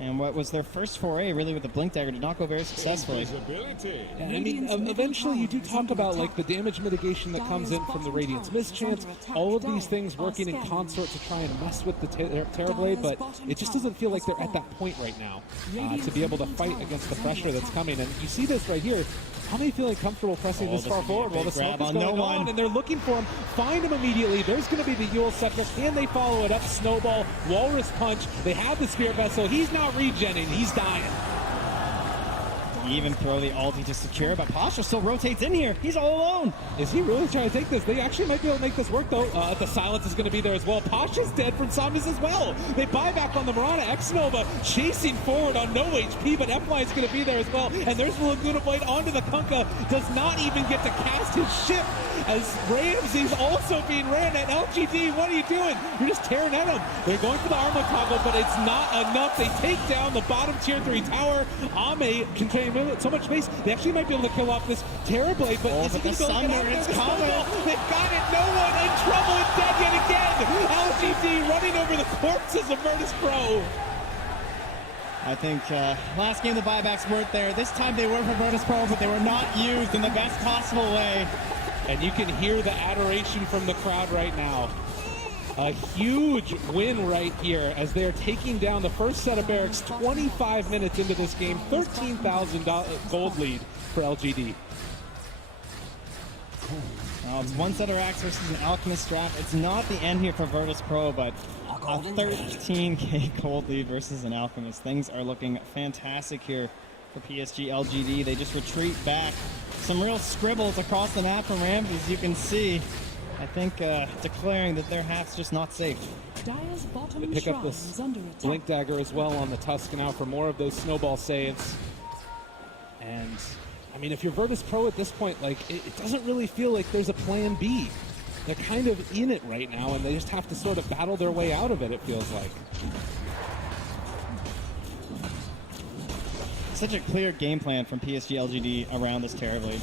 And what was their first foray, really, with the Blink Dagger did not go very successfully. Yeah, I mean, eventually you do talk about like the damage mitigation that comes in from the Radiance Mischance, all of these things working in consort to try and mess with the Terrorblade, but it just doesn't feel like they're at that point right now to be able to fight against the pressure that's coming. And you see this right here. How many feeling comfortable pressing this far forward while the smoke is going on, and they're looking for him, find him immediately. There's going to be the Yule Scepter. Can they follow it up? Snowball, Walrus Punch. They have the Spirit Vessel. He's not regenning. He's dying. You even throw the ulti to secure, but Pasha still rotates in here. He's all alone. Is he really trying to take this? They actually might be able to make this work, though. The silence is going to be there as well. Pasha's dead from zombies as well. They buy back on the Mirana. X-Nova chasing forward on no HP, but FY is going to be there as well. And there's the Laguna Blade onto the Kunkka. Does not even get to cast his ship as Ramses also being ran at. LGD, what are you doing? You're just tearing at him. They're going for the armor toggle, but it's not enough. They take down the bottom tier 3 tower. Ame containing so much space. They actually might be able to kill off this Terrorblade, but is he going to be able to get out it's there? coming. They've got it. No one in trouble and dead yet again. LGD running over the corpses of Virtus.Pro. I think last game the buybacks weren't there. This time they were for Virtus.Pro, but they were not used in the best possible way. And you can hear the adoration from the crowd right now. A huge win right here as they're taking down the first set of barracks 25 minutes into this game. 13,000 gold lead for LGD. It's one set of racks versus an Alchemist draft. It's not the end here for Virtus.Pro, but a 13k gold lead versus an Alchemist. Things are looking fantastic here for PSG.LGD. They just retreat back. Some real scribbles across the map from Ramses, as you can see. I think declaring that their half's just not safe. They pick up this Blink Dagger as well on the Tusk now for more of those snowball saves. And, I mean, if you're Virtus.Pro at this point, like, it doesn't really feel like there's a plan B. They're kind of in it right now, and they just have to sort of battle their way out of it, it feels like. Such a clear game plan from PSG.LGD around this Terrorblade.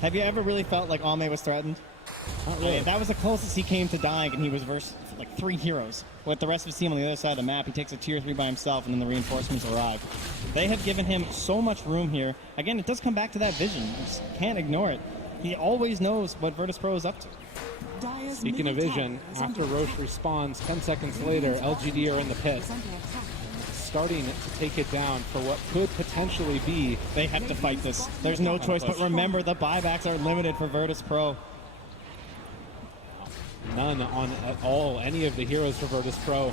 Have you ever really felt like Ame was threatened? Not really. That was the closest he came to dying, and he was versus like 3 heroes. With the rest of his team on the other side of the map, he takes a tier 3 by himself, and then the reinforcements arrive. They have given him so much room here. Again, it does come back to that vision. You just can't ignore it. He always knows what Virtus.Pro is up to. Dire's Speaking of middle vision, tower is after under Roche attack. responds, 10 seconds later, LGD are in the pit, Is under attack. starting to take it down for what could potentially be. They have to fight this. There's no choice, but remember the buybacks are limited for Virtus.Pro. None on at all any of the heroes for Virtus.Pro.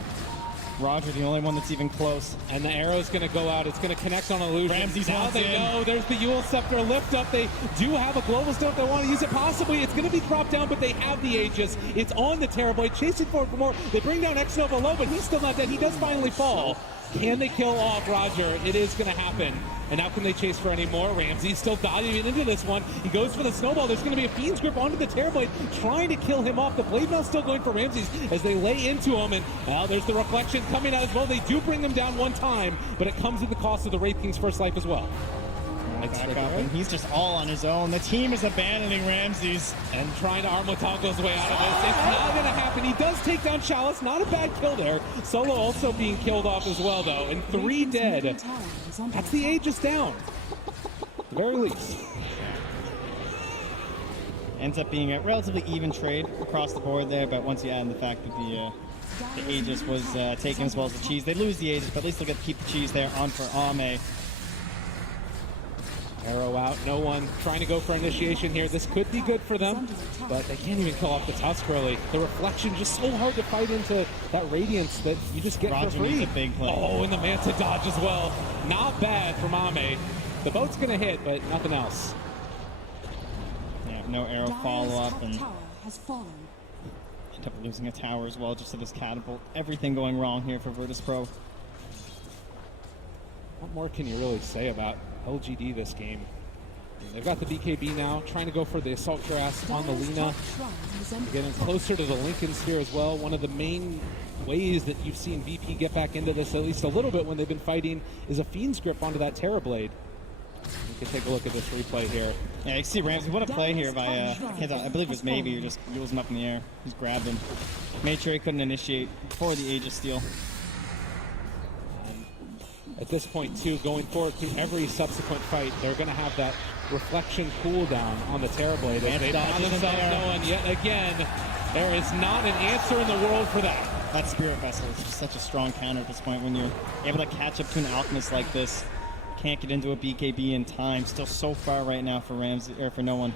Roger, the only one that's even close. And the arrow's going to go out. It's going to connect on Illusion. Ramses now wants they in. know there's the Yule Scepter lift up. They do have a global stone if they want to use it. Possibly it's going to be dropped down, but they have the Aegis. It's on the Terrorblade, chasing forward for more. They bring down X-Nova low, but he's still not dead. He does finally fall. Can they kill off Roger? It is going to happen. And now can they chase for any more? Ramsey still diving into this one. He goes for the snowball. There's going to be a Fiend's Grip onto the Terrorblade, trying to kill him off. The Blade Mail still going for Ramses as they lay into him. And now there's the Reflection coming out as well. They do bring him down one time, but it comes at the cost of the Wraith King's first life as well. Back up, and he's just all on his own. The team is abandoning Ramses. And trying to Armutago's way out of this. It's not going to happen. He does take down Chalice. Not a bad kill there. Solo also being killed off as well, though. And 3 dead. Middle tower is under That's the attack. Aegis down. At the very least. Ends up being a relatively even trade across the board there, but once you add in the fact that the Aegis was taken as well as the cheese, they lose the Aegis, but at least they'll get to keep the cheese there on for Ame. Arrow out, no one trying to go for initiation here. This could be good for them, but they can't even kill off the Tusk early. The Reflection just so hard to fight into that Radiance that you just get Roger for free. needs a big play. Oh, and the Manta dodge as well. Not bad from Ame. The boat's going to hit, but nothing else. Yeah, no arrow Dire's follow-up, top and tower has fallen. end up losing a tower as well just to this catapult. Everything going wrong here for Virtus.Pro. What more can you really say about LGD this game? They've got the BKB now, trying to go for the Assault Cuirass on the Dire's Lina. top shrine is under Getting attack. closer to the Lincolns here as well. One of the main ways that you've seen VP get back into this, at least a little bit when they've been fighting, is a Fiend's Grip onto that Terrorblade. We can take a look at this replay here. Yeah, you see Ramsey. What a play here by, I can't tell, I believe it was maybe, or just wheels him up in the air. He's grabbed him. Made sure he couldn't initiate before the Aegis steal. At this point, too, going forward through every subsequent fight, they're going to have that Reflection cooldown on the Terrorblade. As they found dodges themselves in there. going yet again. There is not an answer in the world for that. That Spirit Vessel is just such a strong counter at this point when you're able to catch up to an Alchemist like this. Can't get into a BKB in time. Still so far right now for Ramsey, or for no one.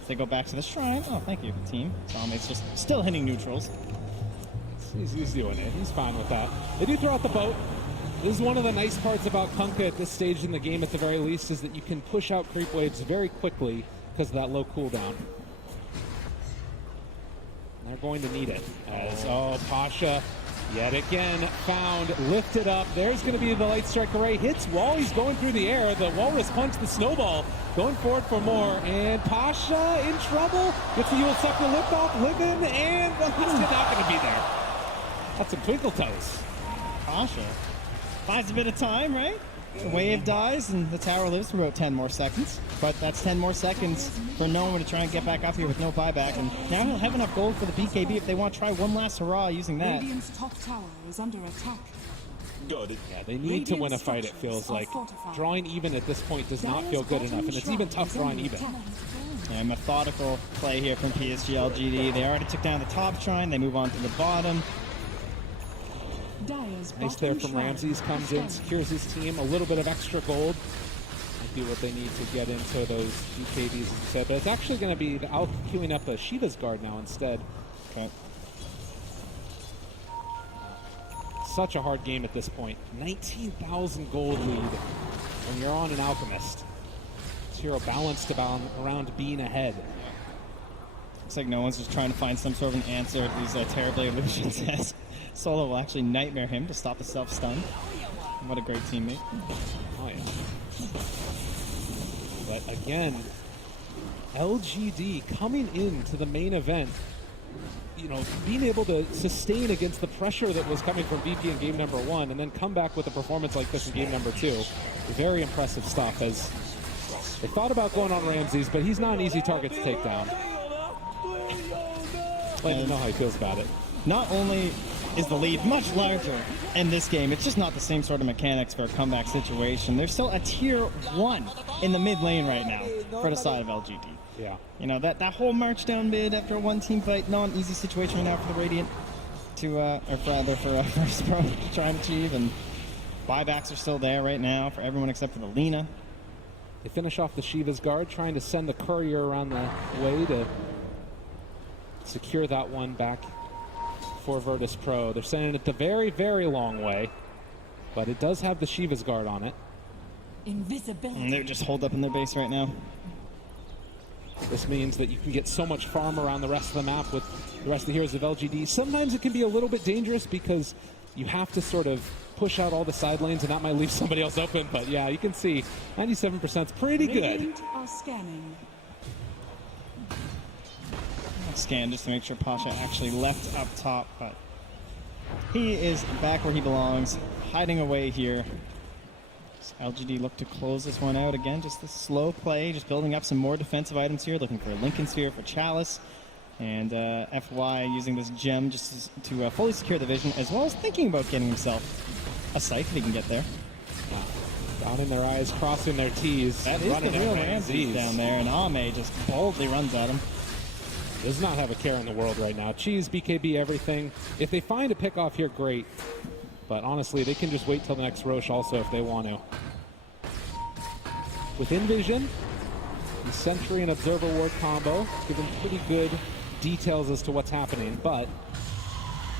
As they go back to the shrine. Oh, thank you, team. It's just still hitting neutrals. He's doing it. He's fine with that. They do throw out the boat. This is one of the nice parts about Kunkka at this stage in the game, at the very least, is that you can push out creep waves very quickly because of that low cooldown. And they're going to need it. As, Pasha, yet again, found, lifted up. There's going to be the Light Strike Array. Hits while he's going through the air. The Walrus Punch, the Snowball, going forward for more. And Pasha in trouble. Gets the Yule Scepter lift off, living, and well, he's not going to be there. That's some twinkle toes. Pasha buys a bit of time, right? The wave dies and the tower lives for about 10 more seconds. But that's 10 more seconds for no one to try and get back up here with no buyback. And now he'll have enough gold for the BKB if they want to try one last hurrah using that. Radiant's top tower is under attack. Yeah, they need to win a fight, it feels like. Drawing even at this point does not feel good enough, and it's even tough drawing even. Yeah, methodical play here from PSG.LGD. They already took down the top shrine. They move on to the bottom. Dire's Nice bottom there from shrine Ramses, comes has in, fallen. secures his team, a little bit of extra gold. Might be what they need to get into those BKBs, as you said. But it's actually going to be out queuing up a Shiva's Guard now instead. Okay. Such a hard game at this point. 19,000 gold lead when you're on an Alchemist. This hero balanced around being ahead. Looks like no one's just trying to find some sort of an answer. These Terrorblade illusions says Solo will actually nightmare him to stop the self-stun. What a great teammate. Oh, yeah. But again, LGD coming into the main event, you know, being able to sustain against the pressure that was coming from VP in game number 1 and then come back with a performance like this in game number 2. Very impressive stuff, as they thought about going on Ramses, but he's not an easy target to take down. Let him know how he feels about it. Not only is the lead much larger in this game, it's just not the same sort of mechanics for a comeback situation. They're still at tier 1 in the mid lane right now for the side of LGD. Yeah. You know, that whole march down mid after a one-team fight, not an easy situation right now for the Radiant to, or rather for Virtus.Pro to try and achieve, and buybacks are still there right now for everyone except for the Lina. They finish off the Shiva's guard, trying to send the courier around the way to secure that one back for Virtus.Pro. They're sending it the very, very long way, but it does have the Shiva's guard on it. Invisibility. And they're just holed up in their base right now. This means that you can get so much farm around the rest of the map with the rest of the heroes of LGD. Sometimes it can be a little bit dangerous because you have to sort of push out all the side lanes, and that might leave somebody else open. But yeah, you can see 97% is pretty good. Radiant are scanning. Scan just to make sure Pasha actually left up top, but he is back where he belongs, hiding away here. LGD look to close this one out again. Just the slow play, just building up some more defensive items here, looking for a Lincoln Sphere for Chalice. And FY using this gem just to fully secure the vision, as well as thinking about getting himself a Scythe if he can get there. Down in their eyes, crossing their T's. That is the real Ramses down there, and Ame just boldly runs at him. Does not have a care in the world right now. Cheese, BKB, everything. If they find a pick off here, great. But honestly, they can just wait till the next Roche also if they want to. Within vision, the Sentry and Observer Ward combo, giving pretty good details as to what's happening, but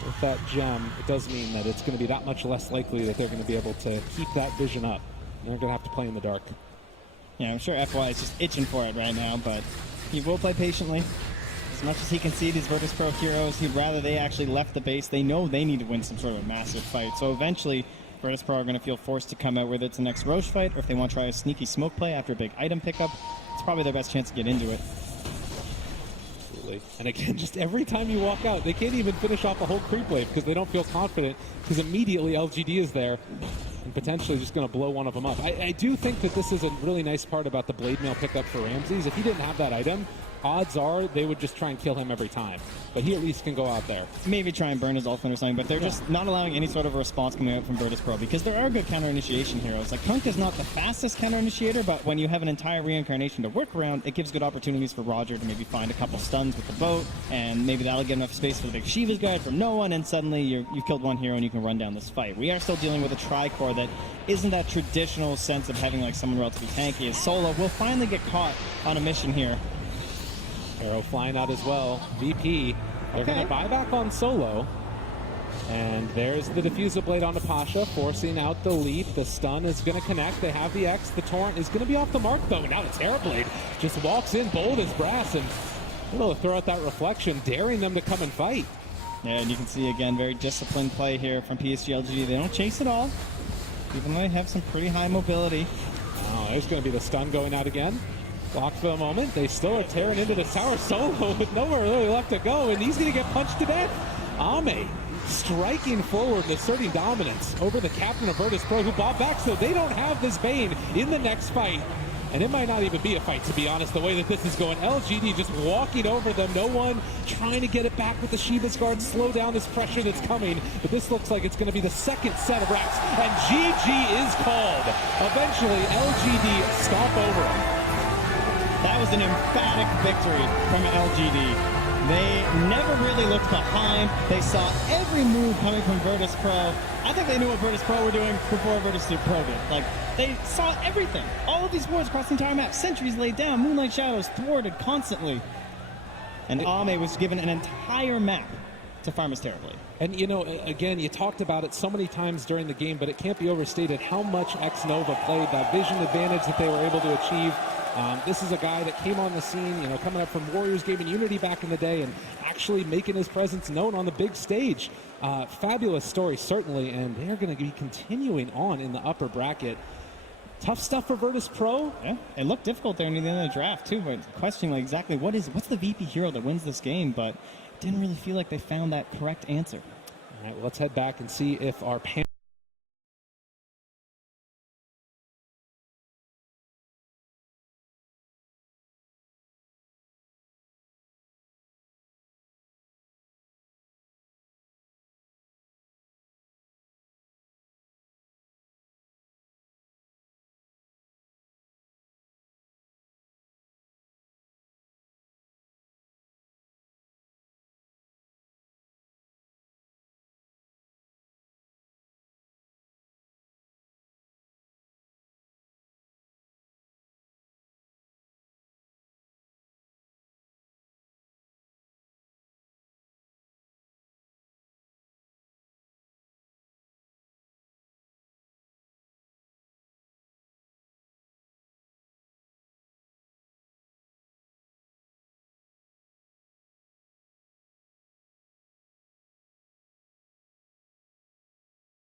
with that gem, it does mean that it's going to be that much less likely that they're going to be able to keep that vision up. They're going to have to play in the dark. Yeah, I'm sure FY is just itching for it right now, but he will play patiently. As much as he can see these Virtus.Pro heroes, he'd rather they actually left the base. They know they need to win some sort of a massive fight. So eventually, Virtus.Pro are going to feel forced to come out, whether it's the next Roche fight or if they want to try a sneaky smoke play after a big item pickup. It's probably their best chance to get into it. Absolutely. And again, just every time you walk out, they can't even finish off a whole creep wave because they don't feel confident, because immediately LGD is there and potentially just going to blow one of them up. I do think that this is a really nice part about the Blade Mail pickup for Ramses. If he didn't have that item, odds are they would just try and kill him every time. But he at least can go out there. Maybe try and burn his ultimate or something, but they're just not allowing any sort of response coming out from Virtus.Pro because there are good counter-initiation heroes. Like, Kunk is not the fastest counter-initiator, but when you have an entire reincarnation to work around, it gives good opportunities for Roger to maybe find a couple stuns with the boat, and maybe that'll get enough space for the big Shiva's guide from no one, and suddenly you've killed one hero and you can run down this fight. We are still dealing with a tri-core that isn't that traditional sense of having like someone relatively tanky. As Solo will finally get caught on a mission here. Arrow flying out as well. VP, they're going to buy back on Solo. And there's the Diffusal Blade onto Pasha, forcing out the leap. The stun is going to connect. They have the X. The Torrent is going to be off the mark, though. Now the Terrorblade just walks in bold as brass and able to throw out that reflection, daring them to come and fight. Yeah, and you can see, again, very disciplined play here from PSG.LGD. They don't chase at all, even though they have some pretty high mobility. Oh, there's going to be the stun going out again. Blocked for a moment. They still are tearing into the tower. Solo with nowhere really left to go, and he's going to get punched to death. Ame striking forward and asserting dominance over the captain of Virtus.Pro, who bought back, so they don't have this Bane in the next fight. And it might not even be a fight, to be honest, the way that this is going. LGD just walking over them. No one trying to get it back with the Shiva's guard, slow down this pressure that's coming. But this looks like it's going to be the second set of wraps, and GG is called. Eventually, LGD stomp over them. That was an emphatic victory from LGD. They never really looked behind. They saw every move coming from Virtus.Pro. I think they knew what Virtus.Pro were doing before Virtus.Pro did. Like, they saw everything. All of these wards across the entire map. Sentries laid down, Moonlight Shadows thwarted constantly. And Ame was given an entire map to farm his Terrorblade. And, you know, again, you talked about it so many times during the game, but it can't be overstated how much X-Nova played, that vision advantage that they were able to achieve. This is a guy that came on the scene, you know, coming up from Warriors Game and Unity back in the day and actually making his presence known on the big stage. Fabulous story, certainly, and they're going to be continuing on in the upper bracket. Tough stuff for Virtus.Pro. Yeah, it looked difficult there near the end of the draft, too, but questioning, like, exactly what's the VP hero that wins this game, but didn't really feel like they found that correct answer. All right, well, let's head back and see if our panel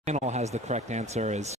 Panel has the correct answer as